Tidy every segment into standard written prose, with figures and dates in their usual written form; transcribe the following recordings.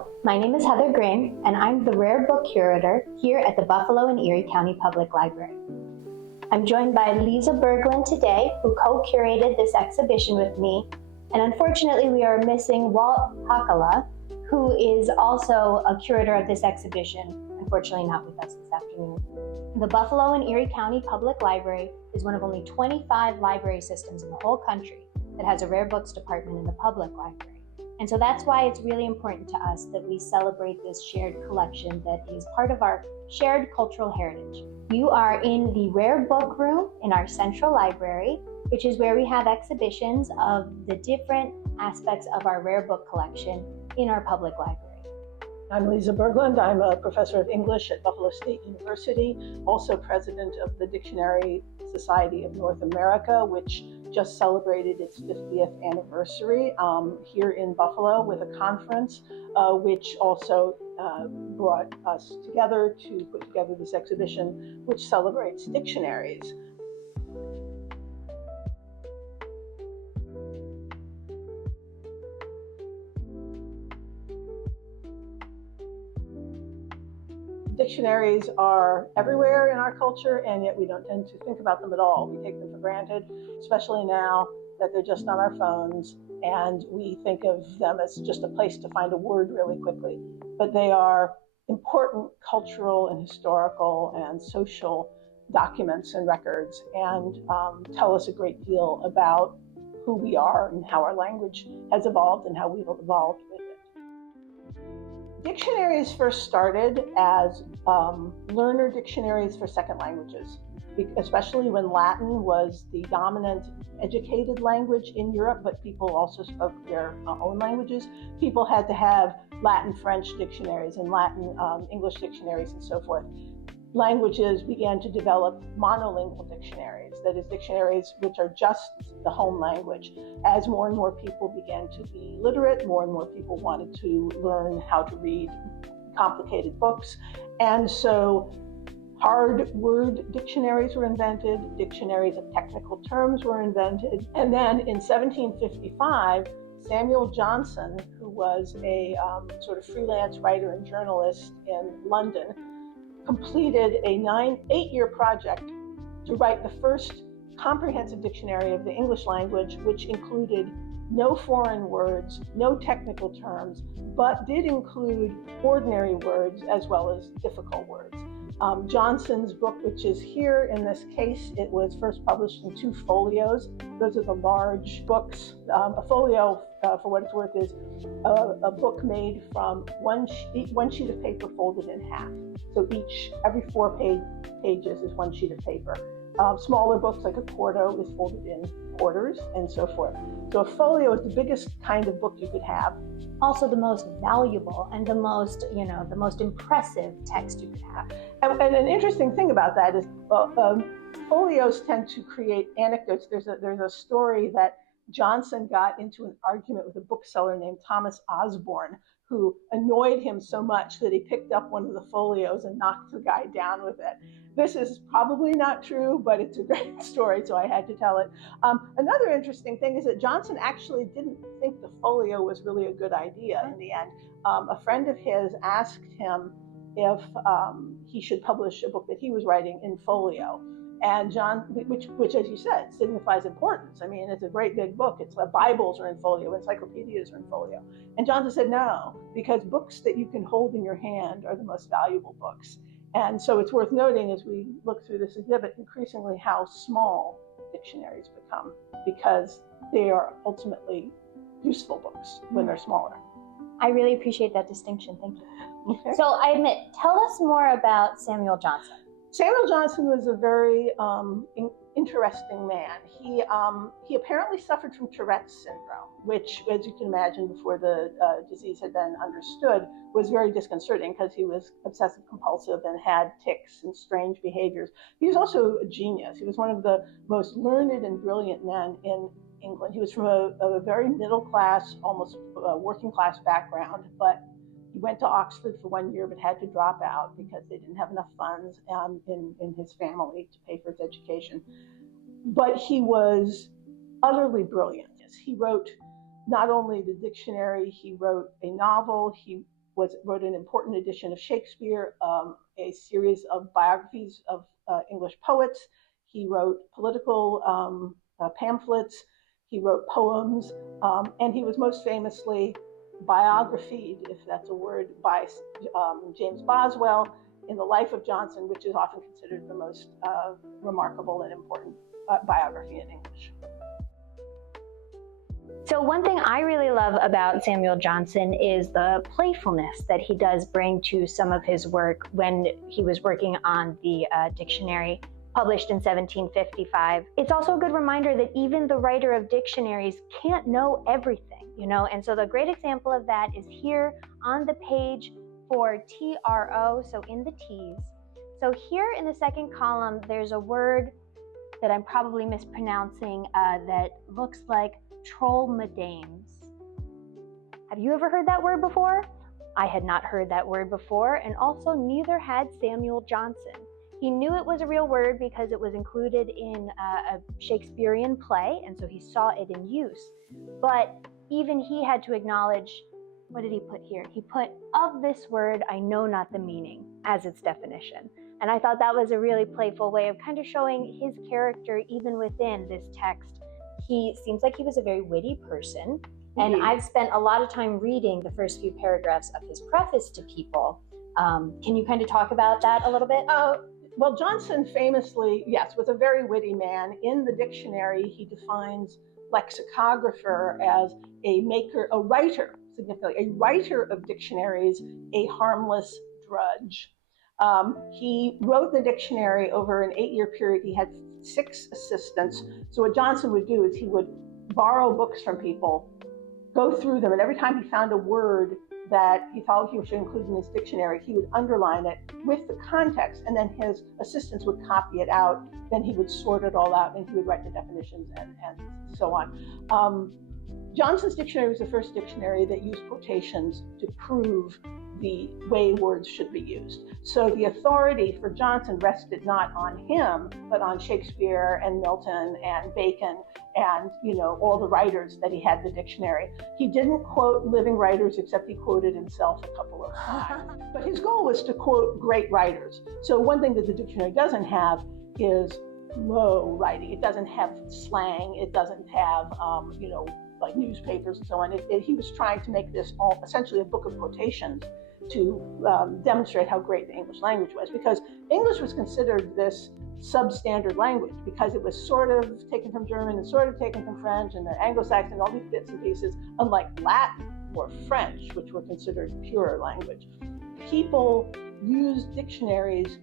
Hello, my name is Heather Gring, and I'm the Rare Book Curator here at the Buffalo and Erie County Public Library. I'm joined by Lisa Berglund today, who co-curated this exhibition with me, and unfortunately we are missing Walt Hakala, who is also a curator of this exhibition, unfortunately not with us this afternoon. The Buffalo and Erie County Public Library is one of only 25 library systems in the whole country that has a rare books department in the public library. And so that's why it's really important to us that we celebrate this shared collection that is part of our shared cultural heritage. You are in the Rare Book Room in our central library, which is where we have exhibitions of the different aspects of our rare book collection in our public library. I'm Lisa Berglund. I'm a professor of English at Buffalo State University, also president of the Dictionary Society of North America, which just celebrated its 50th anniversary here in Buffalo with a conference, which also brought us together to put together this exhibition, which celebrates dictionaries. Dictionaries are everywhere in our culture, and yet we don't tend to think about them at all. We take them for granted, especially now that they're just on our phones, and we think of them as just a place to find a word really quickly. But they are important cultural and historical and social documents and records, and tell us a great deal about who we are and how our language has evolved and how we've evolved with it. Dictionaries first started as learner dictionaries for second languages, especially when Latin was the dominant educated language in Europe, but people also spoke their own languages. People had to have Latin French dictionaries and Latin English dictionaries and so forth. Languages began to develop monolingual dictionaries, that is, dictionaries which are just the home language. As more and more people began to be literate, more and more people wanted to learn how to read complicated books. And so hard word dictionaries were invented, dictionaries of technical terms were invented. And then in 1755, Samuel Johnson, who was a sort of freelance writer and journalist in London, completed a 8-year project to write the first comprehensive dictionary of the English language, which included no foreign words, no technical terms, but did include ordinary words as well as difficult words. Johnson's book, which is here in this case, it was first published in 2 folios. Those are the large books. A folio, for what it's worth, is a book made from one sheet of paper folded in half. So every 4 pages is 1 sheet of paper. Smaller books like a quarto is folded in quarters and so forth. So a folio is the biggest kind of book you could have. Also the most valuable and the most impressive text you could have. And an interesting thing about that is folios tend to create anecdotes. There's a story that Johnson got into an argument with a bookseller named Thomas Osborne, who annoyed him so much that he picked up one of the folios and knocked the guy down with it. This is probably not true, but it's a great story, so I had to tell it. Another interesting thing is that Johnson actually didn't think the folio was really a good idea in the end. A friend of his asked him if he should publish a book that he was writing in folio. And which, as you said, signifies importance. I mean, it's a great big book. It's like Bibles are in folio, encyclopedias are in folio. And Johnson said no, because books that you can hold in your hand are the most valuable books. And so it's worth noting as we look through this exhibit increasingly how small dictionaries become, because they are ultimately useful books when they're smaller. I really appreciate that distinction. Thank you. Okay. So I admit, tell us more about Samuel Johnson. Samuel Johnson was a very interesting man. He apparently suffered from Tourette's syndrome, which, as you can imagine, before the disease had been understood, was very disconcerting because he was obsessive compulsive and had tics and strange behaviors. He was also a genius. He was one of the most learned and brilliant men in England. He was from a very middle class, almost working class background, but he went to Oxford for 1 year, but had to drop out because they didn't have enough funds in his family to pay for his education. But he was utterly brilliant. He wrote not only the dictionary, he wrote a novel, he wrote an important edition of Shakespeare, a series of biographies of English poets. He wrote political pamphlets. He wrote poems, and he was most famously biographied, if that's a word, by James Boswell in The Life of Johnson, which is often considered the most remarkable and important biography in English. So one thing I really love about Samuel Johnson is the playfulness that he does bring to some of his work when he was working on the dictionary published in 1755. It's also a good reminder that even the writer of dictionaries can't know everything, you know, and so the great example of that is here on the page for TRO, so in the T's. So here in the second column, there's a word that I'm probably mispronouncing that looks like trollmedames. Have you ever heard that word before? I had not heard that word before, and also neither had Samuel Johnson. He knew it was a real word because it was included in a Shakespearean play, and so he saw it in use. But even he had to acknowledge, what did he put here? He put, "Of this word I know not the meaning," as its definition. And I thought that was a really playful way of kind of showing his character even within this text. He seems like he was a very witty person, and I've spent a lot of time reading the first few paragraphs of his preface to people. Can you kind of talk about that a little bit? Well, Johnson famously, yes, was a very witty man. In the dictionary, he defines lexicographer as a writer, significantly, a writer of dictionaries, a harmless drudge. He wrote the dictionary over an 8-year period. He had 6 assistants. So what Johnson would do is he would borrow books from people, go through them, and every time he found a word that he thought he should include in his dictionary, he would underline it with the context, and then his assistants would copy it out. Then he would sort it all out, and he would write the definitions and so on. Johnson's dictionary was the first dictionary that used quotations to prove the way words should be used. So the authority for Johnson rested not on him, but on Shakespeare and Milton and Bacon and, you know, all the writers that he had in the dictionary. He didn't quote living writers, except he quoted himself a couple of times. But his goal was to quote great writers. So one thing that the dictionary doesn't have is low writing. It doesn't have slang. It doesn't have, like newspapers and so on. He was trying to make this all essentially a book of quotations to demonstrate how great the English language was, because English was considered this substandard language because it was sort of taken from German and sort of taken from French and the Anglo-Saxon, all these bits and pieces, unlike Latin or French, which were considered pure language. People used dictionaries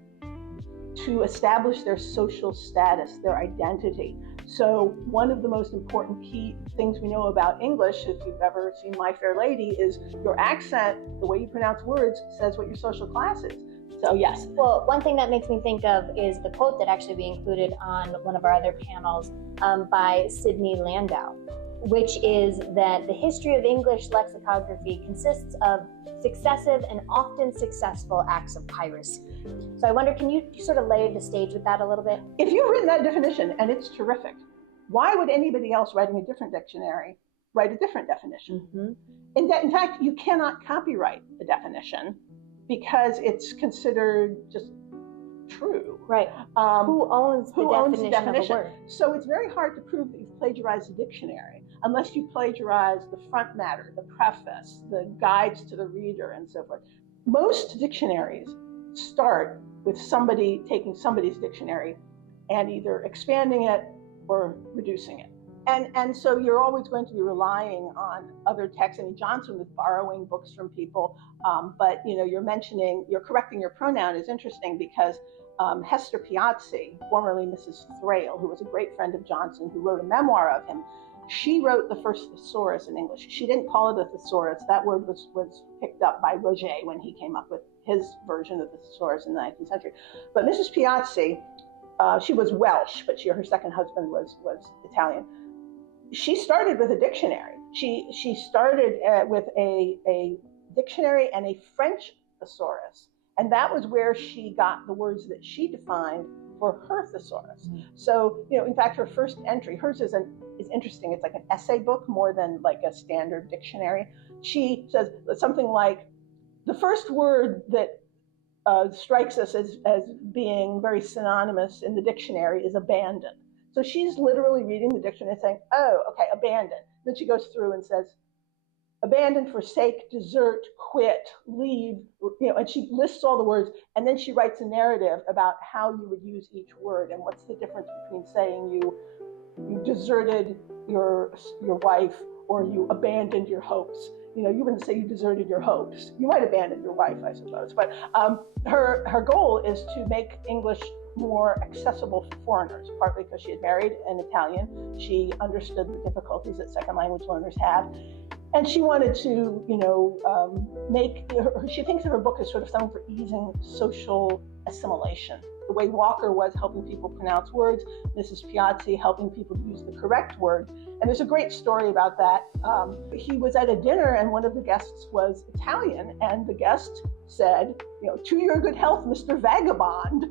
to establish their social status, their identity. So one of the most important key things we know about English, if you've ever seen My Fair Lady, is your accent, the way you pronounce words, says what your social class is. So yes. Well, one thing that makes me think of is the quote that actually we included on one of our other panels by Sidney Landau, which is that the history of English lexicography consists of successive and often successful acts of piracy. So I wonder, can you sort of lay the stage with that a little bit? If you've written that definition and it's terrific, why would anybody else writing a different dictionary write a different definition? Mm-hmm. In fact, you cannot copyright a definition because it's considered just true. Right. Who owns the definition of a word? So it's very hard to prove that you've plagiarized a dictionary unless you plagiarize the front matter, the preface, the guides to the reader, and so forth. Most dictionaries start with somebody taking somebody's dictionary and either expanding it or reducing it. And so you're always going to be relying on other texts. I mean, Johnson was borrowing books from people, but you're correcting your pronoun is interesting because Hester Piazzi, formerly Mrs. Thrale, who was a great friend of Johnson, who wrote a memoir of him, she wrote the first thesaurus in English. She didn't call it a thesaurus. That word was picked up by Roget when he came up with his version of the thesaurus in the 19th century. But Mrs. Piazzi, she was Welsh, but her second husband was Italian. She started with a dictionary. She started with a dictionary and a French thesaurus, and that was where she got the words that she defined for her thesaurus. Mm-hmm. So, in fact, her first entry, hers is interesting. It's like an essay book more than like a standard dictionary. She says something like, The first word that strikes us as being very synonymous in the dictionary is abandon. So she's literally reading the dictionary and saying, oh, okay, abandon. Then she goes through and says, abandon, forsake, desert, quit, leave, and she lists all the words, and then she writes a narrative about how you would use each word and what's the difference between saying you deserted your wife or you abandoned your hopes. You wouldn't say you deserted your hopes. You might abandon your wife, I suppose. But her goal is to make English more accessible for foreigners, partly because she had married an Italian. She understood the difficulties that second language learners have. And she wanted to, she thinks of her book as sort of something for easing social assimilation. The way Walker was helping people pronounce words, Mrs. Piazzi helping people use the correct word. And there's a great story about that. He was at a dinner and one of the guests was Italian, and the guest said, to your good health, Mr. Vagabond,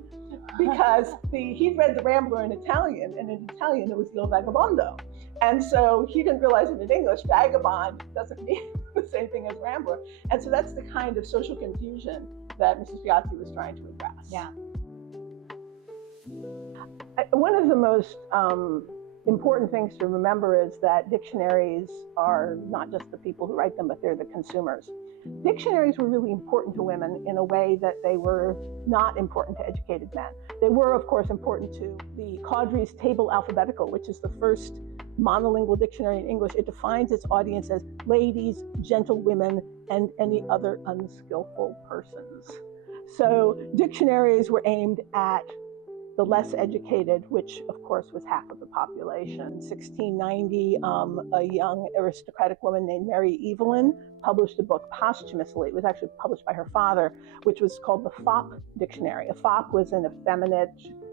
because he'd read The Rambler in Italian, and in Italian it was Il Vagabondo. And so he didn't realize that in English, vagabond doesn't mean the same thing as Rambler. And so that's the kind of social confusion that Mrs. Piazzi was trying to address. Yeah. One of the most important things to remember is that dictionaries are not just the people who write them, but they're the consumers. Dictionaries were really important to women in a way that they were not important to educated men. They were, of course, important to the Caudry's Table Alphabetical, which is the first monolingual dictionary in English. It defines its audience as ladies, gentlewomen, and any other unskillful persons. So dictionaries were aimed at the less educated, which of course was half of the population. In 1690, a young aristocratic woman named Mary Evelyn published a book posthumously. It was actually published by her father, which was called the Fop Dictionary. A fop was an effeminate,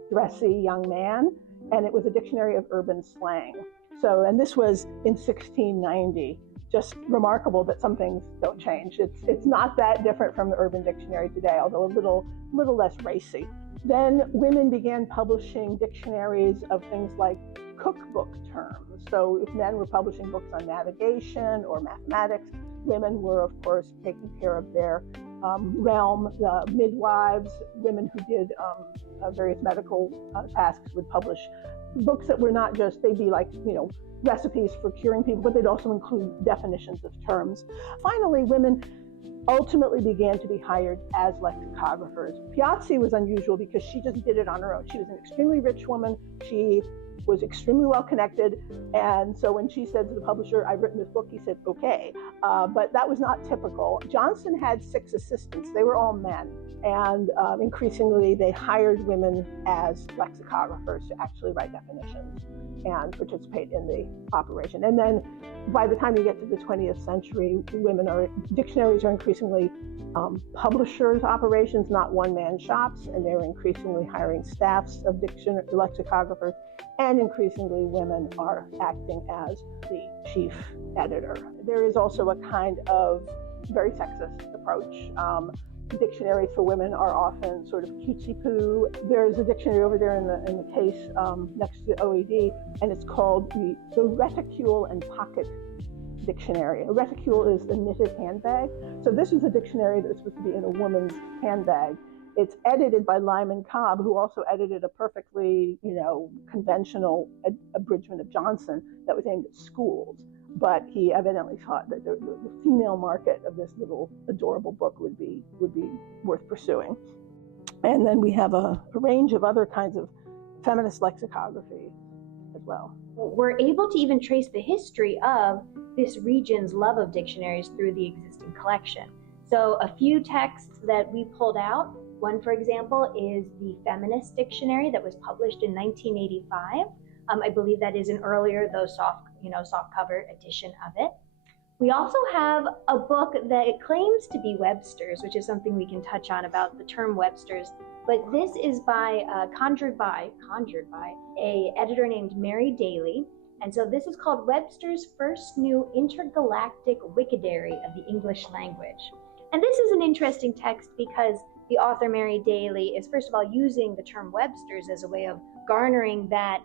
dressy young man, and it was a dictionary of urban slang. So, and this was in 1690. Just remarkable that some things don't change. It's not that different from the Urban Dictionary today, although a little less racy. Then women began publishing dictionaries of things like cookbook terms. So if men were publishing books on navigation or mathematics, women were, of course, taking care of their realm. The midwives, women who did various medical tasks, would publish books that were not just, they'd be like, recipes for curing people, but they'd also include definitions of terms. Finally, women ultimately began to be hired as lexicographers. Piazzi was unusual because she just did it on her own. She was an extremely rich woman. She was extremely well connected. And so when she said to the publisher, I've written this book, he said, okay. But that was not typical. Johnson had 6 assistants. They were all men. And increasingly, they hired women as lexicographers to actually write definitions and participate in the operation. And then by the time you get to the 20th century, dictionaries are increasingly publishers' operations, not one-man shops, and they're increasingly hiring staffs of lexicographers, and increasingly women are acting as the chief editor. There is also a kind of very sexist approach. Dictionaries for women are often sort of cutesy-poo. There's a dictionary over there in the case next to the OED, and it's called the Reticule and Pocket Dictionary. A reticule is the knitted handbag. So this is a dictionary that was supposed to be in a woman's handbag. It's edited by Lyman Cobb, who also edited a perfectly, conventional abridgment of Johnson that was aimed at schools. But he evidently thought that the female market of this little adorable book would be worth pursuing. And then we have a range of other kinds of feminist lexicography as well. We're able to even trace the history of this region's love of dictionaries through the existing collection. So a few texts that we pulled out, one, for example, is the Feminist Dictionary that was published in 1985. I believe that is an earlier, though soft cover edition of it. We also have a book that claims to be Webster's, which is something we can touch on about the term Webster's. But this is conjured by a editor named Mary Daly. And so this is called Webster's First New Intergalactic Wikidary of the English Language. And this is an interesting text because the author Mary Daly is, first of all, using the term Webster's as a way of garnering that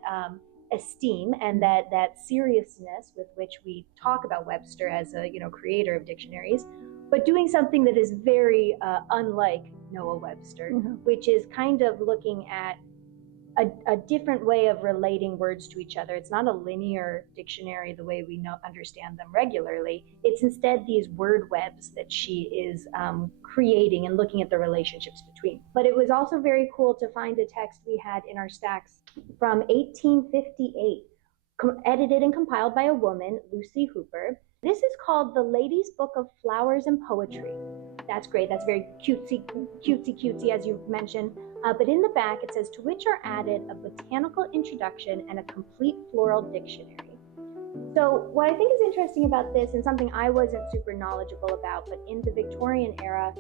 esteem and that seriousness with which we talk about Webster as a creator of dictionaries, but doing something that is very unlike Noah Webster, which is kind of looking at a different way of relating words to each other. It's not a linear dictionary the way we understand them regularly. It's instead these word webs that she is creating and looking at the relationships between. But it was also very cool to find a text we had in our stacks from 1858, edited and compiled by a woman, Lucy Hooper. This is called The Lady's Book of Flowers and Poetry. That's great. That's very cutesy, as you mentioned. But in the back, it says, to which are added a botanical introduction and a complete floral dictionary. So what I think is interesting about this, and something I wasn't super knowledgeable about, but in the Victorian era,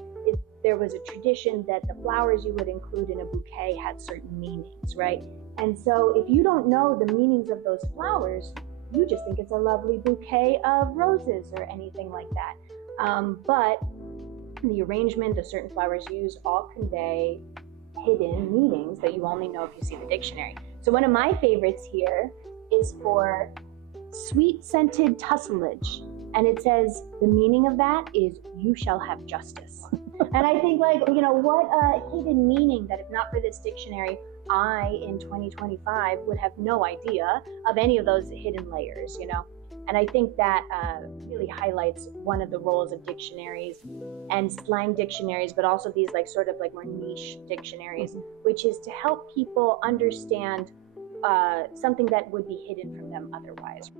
there was a tradition that the flowers you would include in a bouquet had certain meanings, right? And so if you don't know the meanings of those flowers, you just think it's a lovely bouquet of roses or anything like that. But the arrangement of certain flowers used all convey hidden meanings that you only know if you see the dictionary. So one of my favorites here is for sweet scented tussilage. And it says the meaning of that is you shall have justice. And I think, like, you know, what a hidden meaning that if not for this dictionary, I, in 2025, would have no idea of any of those hidden layers, you know? And I think that really highlights one of the roles of dictionaries and slang dictionaries, but also these like sort of like more niche dictionaries, which is to help people understand something that would be hidden from them otherwise.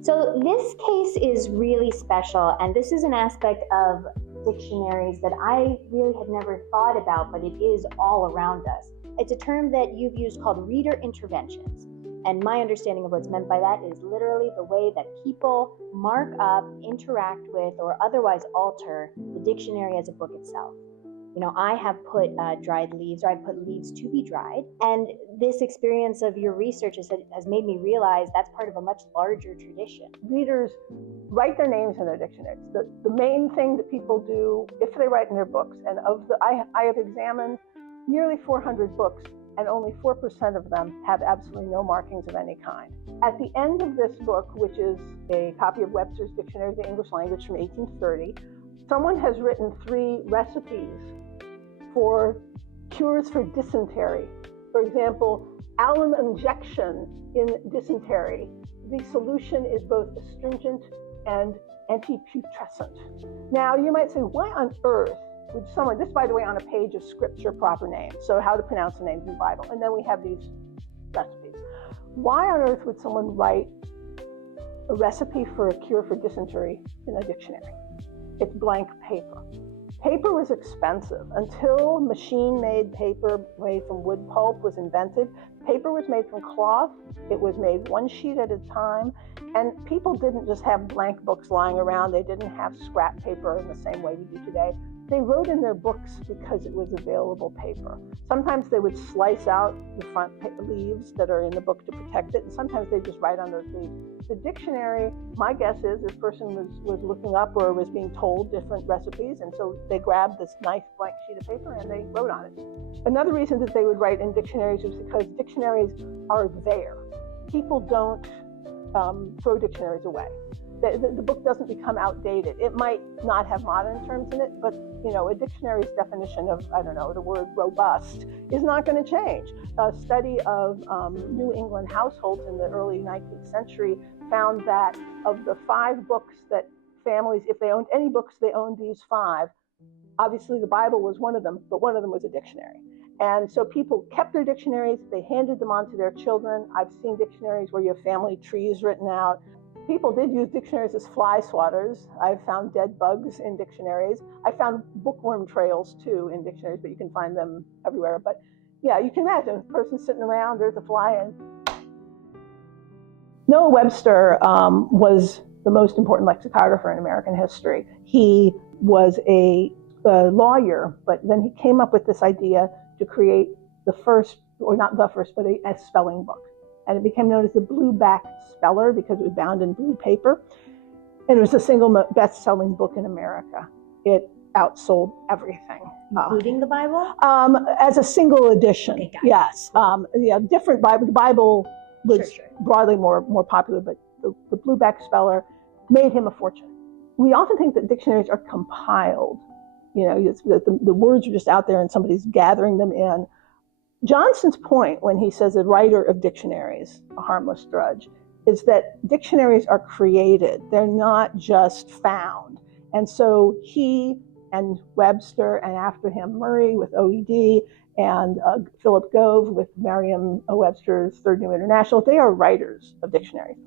So this case is really special, and this is an aspect of dictionaries that I really had never thought about, but it is all around us. It's a term that you've used called reader interventions. And my understanding of what's meant by that is literally the way that people mark up, interact with, or otherwise alter the dictionary as a book itself. You know, I have put dried leaves, or I put leaves to be dried. And this experience of your research has made me realize that's part of a much larger tradition. Readers write their names in their dictionaries. The main thing that people do if they write in their books, and I have examined nearly 400 books, and only 4% of them have absolutely no markings of any kind. At the end of this book, which is a copy of Webster's Dictionary of the English Language from 1830, someone has written 3 recipes for cures for dysentery. For example, alum injection in dysentery. The solution is both astringent and antiputrescent. Now, you might say, why on earth would someone, this by the way on a page of scripture, proper names, so how to pronounce the names in the Bible, and then we have these recipes. Why on earth would someone write a recipe for a cure for dysentery in a dictionary? It's blank paper. Paper was expensive. Until machine-made paper made from wood pulp was invented, paper was made from cloth. It was made one sheet at a time, and people didn't just have blank books lying around. They didn't have scrap paper in the same way we do today. They wrote in their books because it was available paper. Sometimes they would slice out the front leaves that are in the book to protect it, and sometimes they just write on those leaves. The dictionary, my guess is this person was looking up or was being told different recipes, and so they grabbed this nice blank sheet of paper and they wrote on it. Another reason that they would write in dictionaries is because dictionaries are there. People don't throw dictionaries away. The book doesn't become outdated. It might not have modern terms in it, but you know, a dictionary's definition of, I don't know, the word robust is not going to change. A study of New England households in the early 19th century found that of the 5 books that families, if they owned any books, they owned these 5. Obviously, the Bible was one of them, but one of them was a dictionary. And so people kept their dictionaries, they handed them on to their children. I've seen dictionaries where you have family trees written out. People did use dictionaries as fly swatters. I've found dead bugs in dictionaries. I found bookworm trails too in dictionaries, but you can find them everywhere. But yeah, you can imagine a person sitting around, there's a fly, and Noah Webster was the most important lexicographer in American history. He was a lawyer, but then he came up with this idea to create the first, or not the first, but a spelling book. And it became known as the blue-backed speller because it was bound in blue paper. And it was the single best-selling book in America. It outsold everything. Including the Bible? As a single edition, okay, yes. Yeah, different Bible. The Bible was sure. broadly more popular, but the blue-backed speller made him a fortune. we often think that dictionaries are compiled. You know, the words are just out there and somebody's gathering them in. Johnson's point when he says a writer of dictionaries, a harmless drudge, is that dictionaries are created. They're not just found. And so he and Webster, and after him Murray with OED, and Philip Gove with Merriam-Webster's Third New International, they are writers of dictionaries.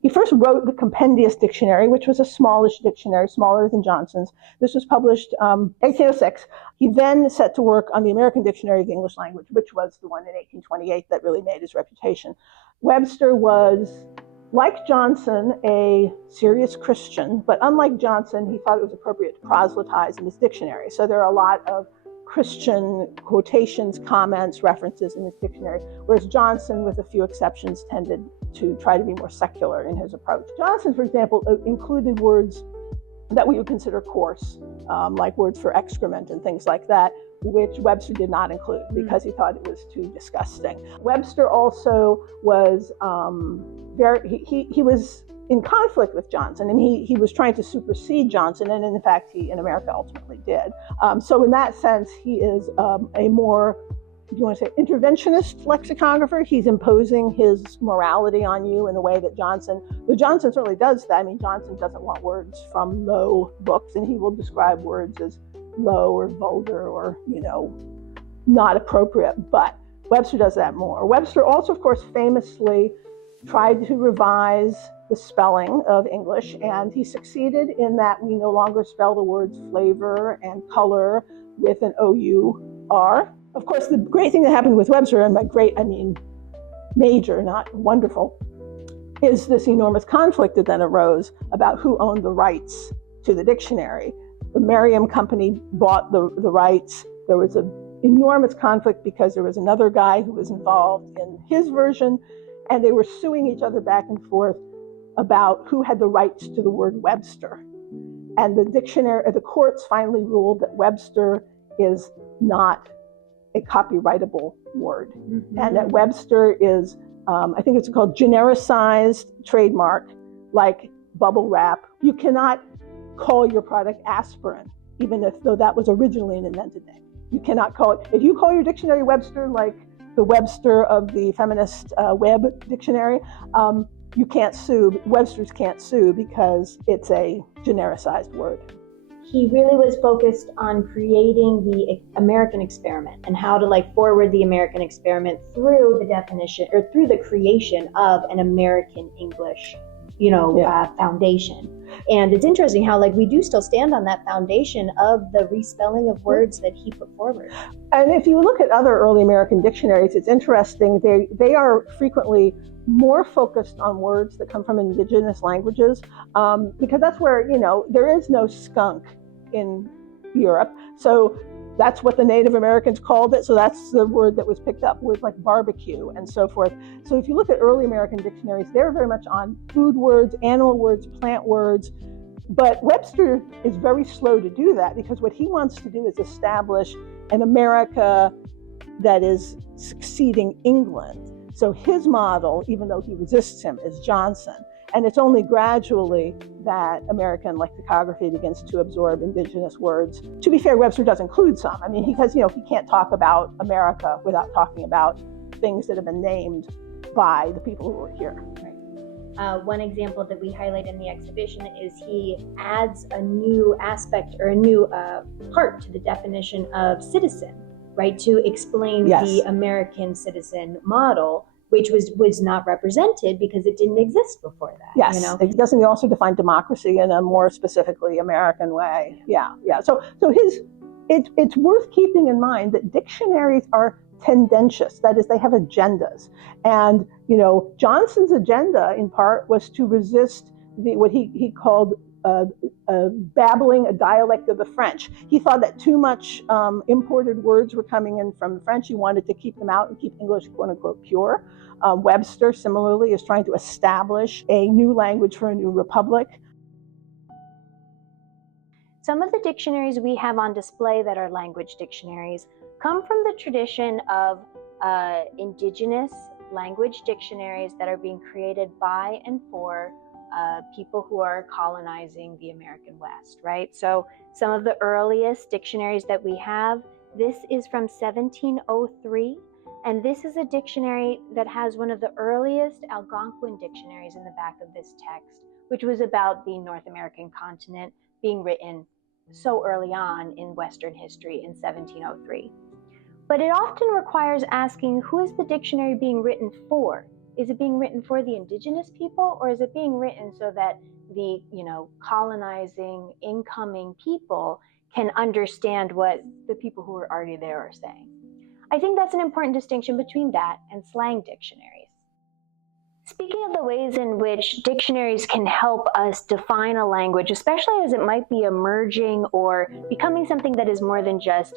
He first wrote the Compendious Dictionary, which was a smallish dictionary, smaller than Johnson's. This was published 1806. He then set to work on the American Dictionary of the English Language, which was the one in 1828 that really made his reputation. Webster was, like Johnson, a serious Christian, but unlike Johnson, he thought it was appropriate to proselytize in his dictionary. So there are a lot of Christian quotations, comments, references in his dictionary, whereas Johnson, with a few exceptions, tended to try to be more secular in his approach. Johnson, for example, included words that we would consider coarse, like words for excrement and things like that, which Webster did not include because he thought it was too disgusting. Webster also was he was in conflict with Johnson, and he was trying to supersede Johnson, and in fact he in America ultimately did. So in that sense, he is a more, if you want to say, interventionist lexicographer. He's imposing his morality on you in a way that Johnson certainly does that. I mean, Johnson doesn't want words from low books, and he will describe words as low or vulgar or, not appropriate, but Webster does that more. Webster also, of course, famously tried to revise the spelling of English, and he succeeded in that we no longer spell the words flavor and color with an O-U-R. Of course, the great thing that happened with Webster, and by great, I mean major, not wonderful, is this enormous conflict that then arose about who owned the rights to the dictionary. The Merriam Company bought the rights. There was an enormous conflict because there was another guy who was involved in his version, and they were suing each other back and forth about who had the rights to the word Webster. And the courts finally ruled that Webster is not a copyrightable word, and that Webster is, I think it's called genericized trademark, like bubble wrap. You cannot call your product aspirin, even though that was originally an invented name. You cannot call it, if you call your dictionary Webster, like the Webster of the feminist web dictionary, you can't sue. Webster's can't sue because it's a genericized word. He really was focused on creating the American experiment and how to forward the American experiment through the definition or through the creation of an American English, foundation. And it's interesting how we do still stand on that foundation of the respelling of words that he put forward. And if you look at other early American dictionaries, it's interesting. They are frequently more focused on words that come from indigenous languages, because that's where, there is no skunk in Europe. So that's what the Native Americans called it. So that's the word that was picked up, words like barbecue and so forth. So if you look at early American dictionaries, they're very much on food words, animal words, plant words. But Webster is very slow to do that because what he wants to do is establish an America that is succeeding England. So his model, even though he resists him, is Johnson. And it's only gradually that American lexicography begins to absorb indigenous words. To be fair, Webster does include some. I mean, because, he can't talk about America without talking about things that have been named by the people who were here. Right. One example that we highlight in the exhibition is he adds a new aspect or a new part to the definition of citizen, right, to explain the American citizen model, which was not represented because it didn't exist before that. Yes, It doesn't also define democracy in a more specifically American way. Yeah. So it's worth keeping in mind that dictionaries are tendentious. That is, they have agendas. And, Johnson's agenda, in part, was to resist what he called babbling, a dialect of the French. He thought that too much imported words were coming in from the French. He wanted to keep them out and keep English, quote unquote, pure. Webster, similarly, is trying to establish a new language for a new republic. Some of the dictionaries we have on display that are language dictionaries come from the tradition of indigenous language dictionaries that are being created by and for people who are colonizing the American West, right? So some of the earliest dictionaries that we have, this is from 1703, and this is a dictionary that has one of the earliest Algonquin dictionaries in the back of this text, which was about the North American continent being written so early on in Western history in 1703. But it often requires asking, who is the dictionary being written for? Is it being written for the indigenous people, or is it being written so that the, colonizing, incoming people can understand what the people who are already there are saying? I think that's an important distinction between that and slang dictionaries. Speaking of the ways in which dictionaries can help us define a language, especially as it might be emerging or becoming something that is more than just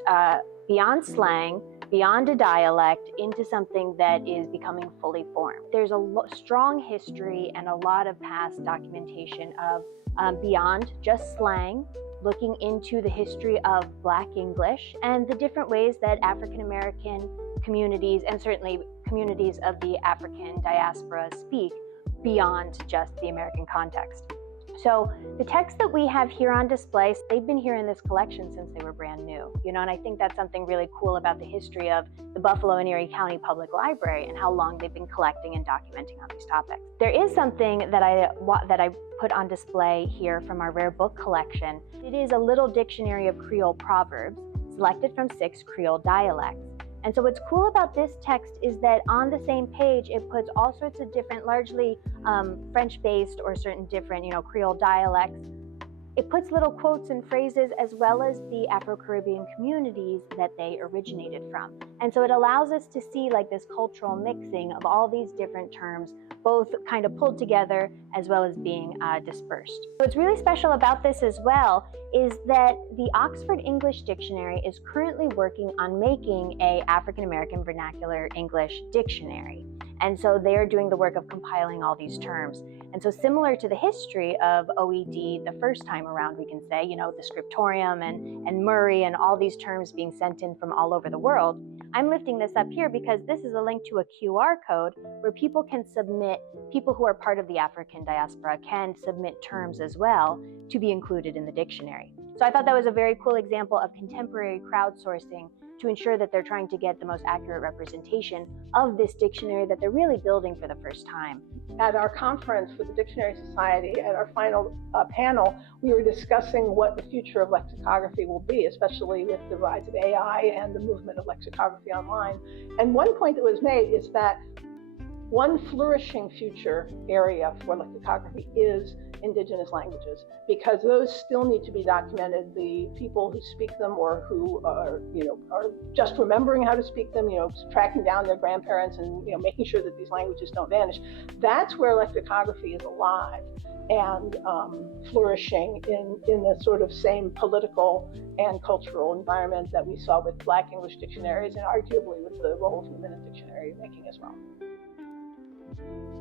beyond slang, beyond a dialect, into something that is becoming fully formed. There's a strong history and a lot of past documentation of beyond just slang, looking into the history of Black English and the different ways that African American communities, and certainly communities of the African diaspora, speak beyond just the American context. So the texts that we have here on display, they've been here in this collection since they were brand new, and I think that's something really cool about the history of the Buffalo and Erie County Public Library and how long they've been collecting and documenting on these topics. There is something that I put on display here from our rare book collection. It is a little dictionary of Creole proverbs selected from 6 Creole dialects. And so what's cool about this text is that on the same page, it puts all sorts of different, largely French-based or certain different, Creole dialects. It puts little quotes and phrases as well as the Afro-Caribbean communities that they originated from. And so it allows us to see like this cultural mixing of all these different terms, both kind of pulled together as well as being dispersed. What's really special about this as well is that the Oxford English Dictionary is currently working on making an African American Vernacular English Dictionary. And so they're doing the work of compiling all these terms. And so similar to the history of OED the first time around, we can say, the scriptorium and Murray and all these terms being sent in from all over the world, I'm lifting this up here because this is a link to a QR code where people who are part of the African diaspora can submit terms as well to be included in the dictionary. So I thought that was a very cool example of contemporary crowdsourcing to ensure that they're trying to get the most accurate representation of this dictionary that they're really building for the first time. At our conference with the Dictionary Society, at our final panel, we were discussing what the future of lexicography will be, especially with the rise of AI and the movement of lexicography online. And one point that was made is that one flourishing future area for lexicography is indigenous languages, because those still need to be documented. The people who speak them or who are just remembering how to speak them, tracking down their grandparents and making sure that these languages don't vanish. That's where lexicography is alive and flourishing in the sort of same political and cultural environment that we saw with Black English dictionaries and arguably with the role of human in dictionary making as well.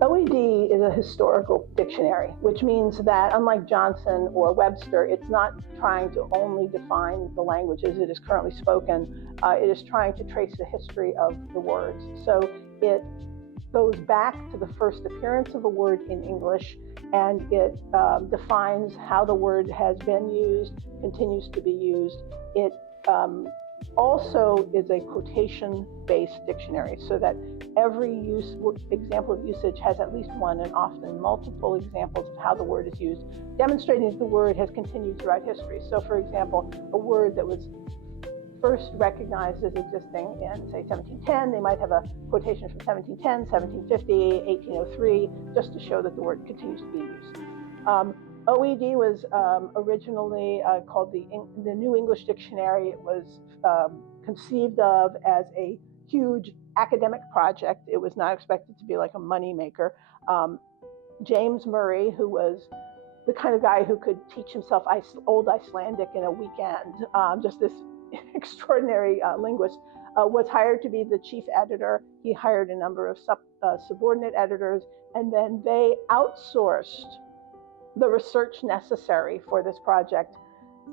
OED is a historical dictionary, which means that unlike Johnson or Webster, it's not trying to only define the languages it is currently spoken. It is trying to trace the history of the words. So it goes back to the first appearance of a word in English, and it defines how the word has been used, continues to be used. It also is a quotation-based dictionary, so that every example of usage has at least one and often multiple examples of how the word is used, demonstrating that the word has continued throughout history. So, for example, a word that was first recognized as existing in, say, 1710, they might have a quotation from 1710, 1750, 1803, just to show that the word continues to be used. OED was originally called the New English Dictionary. It was conceived of as a huge academic project. It was not expected to be like a money maker. James Murray, who was the kind of guy who could teach himself Old Icelandic in a weekend, just this extraordinary linguist, was hired to be the chief editor. He hired a number of subordinate editors, and then they outsourced the research necessary for this project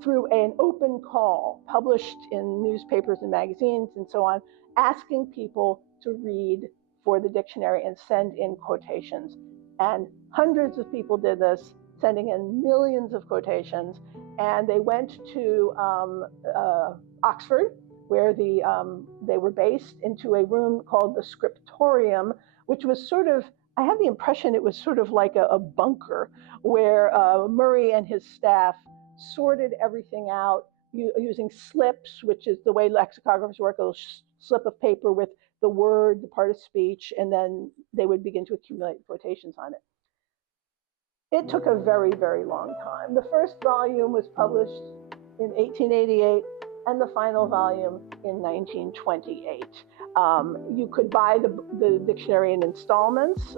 through an open call published in newspapers and magazines and so on, asking people to read for the dictionary and send in quotations. And Hundreds of people did this, sending in millions of quotations, and they went to Oxford, where they were based, into a room called the scriptorium, which was sort of, I have the impression it was sort of like a bunker, where Murray and his staff sorted everything out using slips, which is the way lexicographers work, a little slip of paper with the word, the part of speech, and then they would begin to accumulate quotations on it. It took a very, very long time. The first volume was published in 1888 and the final volume in 1928. You could buy the dictionary in installments,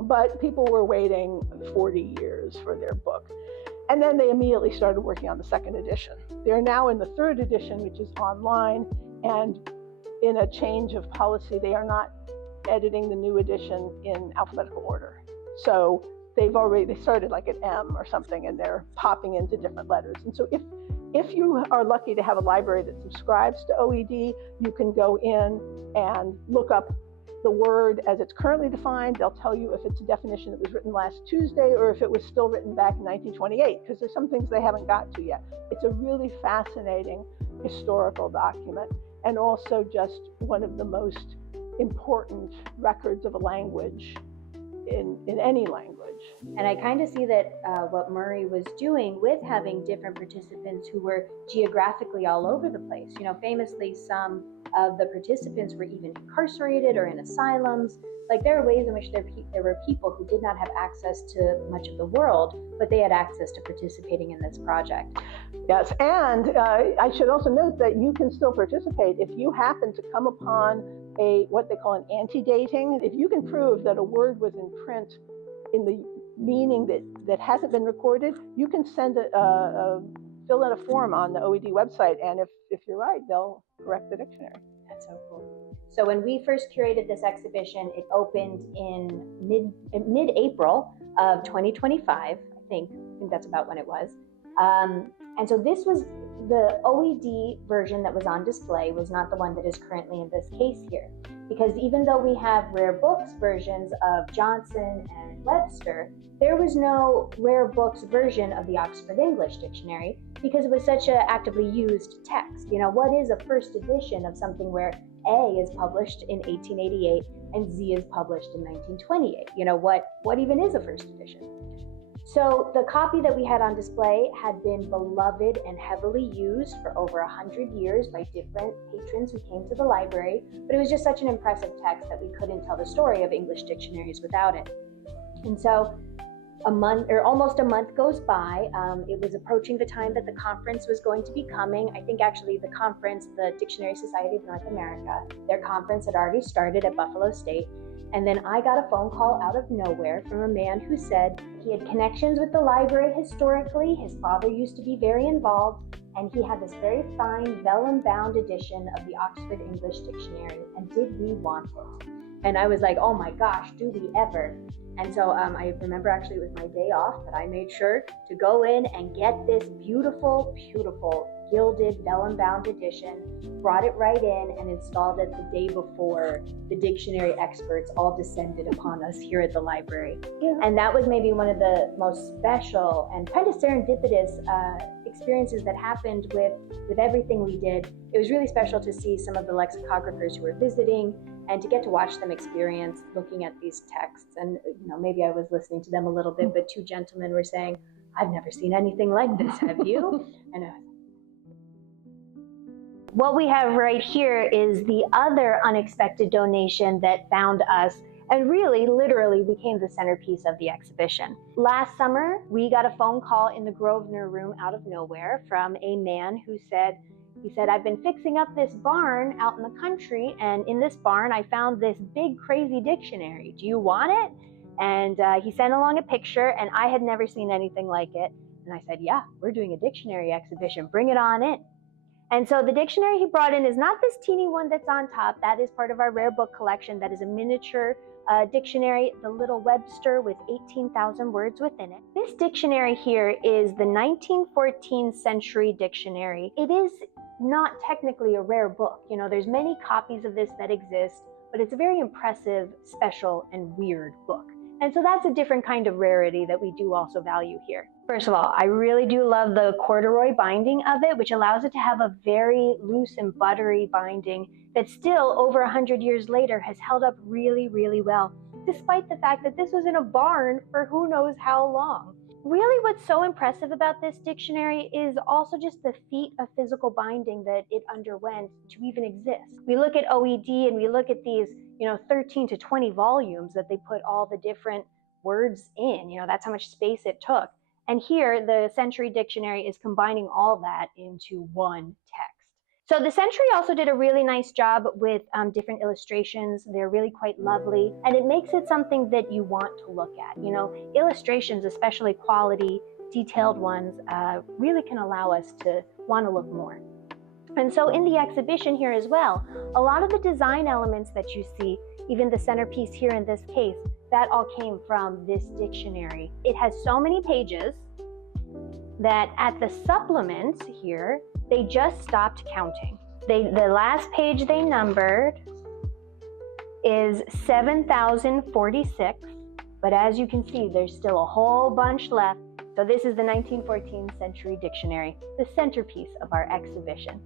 but people were waiting 40 years for their book. And then they immediately started working on the second edition. They're now in the third edition, which is online, and in a change of policy, they are not editing the new edition in alphabetical order. So they started like at M or something, and they're popping into different letters. And so if you are lucky to have a library that subscribes to OED, you can go in and look up the word as it's currently defined. They'll tell you if it's a definition that was written last Tuesday or if it was still written back in 1928, because there's some things they haven't got to yet. It's a really fascinating historical document, and also just one of the most important records of a language in any language. And I kind of see that what Murray was doing with having different participants who were geographically all over the place. You know, famously, some of the participants were even incarcerated or in asylums. Like, there are ways in which there were people who did not have access to much of the world, but they had access to participating in this project. Yes, and I should also note that you can still participate if you happen to come upon what they call an antedating. If you can prove that a word was in print in the meaning that hasn't been recorded, you can fill in a form on the OED website, and if you're right, they'll correct the dictionary. That's so cool. So when we first curated this exhibition, it opened in mid-April of 2025. I think that's about when it was. And so this was the OED version that was on display, was not the one that is currently in this case here. Because even though we have rare books versions of Johnson and Webster, there was no rare books version of the Oxford English Dictionary, because it was such an actively used text. You know, what is a first edition of something where A is published in 1888 and Z is published in 1928? You know, what even is a first edition? So the copy that we had on display had been beloved and heavily used for over 100 years by different patrons who came to the library, but it was just such an impressive text that we couldn't tell the story of English dictionaries without it. And so almost a month goes by. It was approaching the time that the conference was going to be coming. I think actually the conference, the Dictionary Society of North America, their conference had already started at Buffalo State. And then I got a phone call out of nowhere from a man who said he had connections with the library historically. His father used to be very involved, and he had this very fine vellum-bound edition of the Oxford English Dictionary, and did we want it? And I was like, oh my gosh, do we ever? And so I remember actually it was my day off, but I made sure to go in and get this beautiful, beautiful gilded vellum-bound edition, brought it right in and installed it the day before the dictionary experts all descended upon us here at the library. Yeah. And that was maybe one of the most special and kind of serendipitous experiences that happened with everything we did. It was really special to see some of the lexicographers who were visiting and to get to watch them experience looking at these texts. And you know, maybe I was listening to them a little bit, but two gentlemen were saying, I've never seen anything like this, have you? And I was, what we have right here is the other unexpected donation that found us and really literally became the centerpiece of the exhibition. Last summer, we got a phone call in the Grosvenor room out of nowhere from a man who said, I've been fixing up this barn out in the country, and in this barn I found this big crazy dictionary. Do you want it? And he sent along a picture, and I had never seen anything like it. And I said, yeah, we're doing a dictionary exhibition. Bring it on in. And so the dictionary he brought in is not this teeny one that's on top. That is part of our rare book collection. That is a miniature dictionary, the Little Webster, with 18,000 words within it. This dictionary here is the 1914 century dictionary. It is not technically a rare book. You know, there's many copies of this that exist, but it's a very impressive, special, and weird book. And so that's a different kind of rarity that we do also value here. First of all, I really do love the corduroy binding of it, which allows it to have a very loose and buttery binding that still, over 100 years later, has held up really, really well, despite the fact that this was in a barn for who knows how long. Really, what's so impressive about this dictionary is also just the feat of physical binding that it underwent to even exist. We look at OED and we look at these 13 to 20 volumes that they put all the different words in. That's how much space it took. And here, the Century Dictionary is combining all that into one text. So the Century also did a really nice job with different illustrations. They're really quite lovely, and it makes it something that you want to look at. Illustrations, especially quality, detailed ones, really can allow us to want to look more. And so in the exhibition here as well, a lot of the design elements that you see, even the centerpiece here in this case, that all came from this dictionary. It has so many pages that at the supplement here, they just stopped counting. The last page they numbered is 7,046, but as you can see, there's still a whole bunch left. So this is the 1914 Century Dictionary, the centerpiece of our exhibition.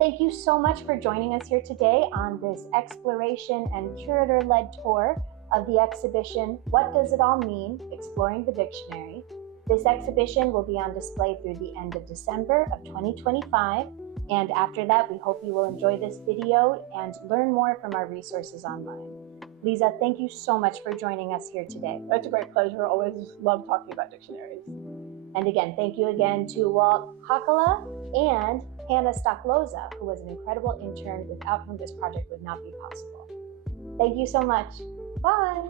Thank you so much for joining us here today on this exploration and curator-led tour of the exhibition, What Does It All Mean? Exploring the Dictionary. This exhibition will be on display through the end of December of 2025. And after that, we hope you will enjoy this video and learn more from our resources online. Lisa, thank you so much for joining us here today. It's a great pleasure. Always love talking about dictionaries. And again, thank you again to Walt Hakala and Hannah Stockloza, who was an incredible intern without whom this project would not be possible. Thank you so much. Bye.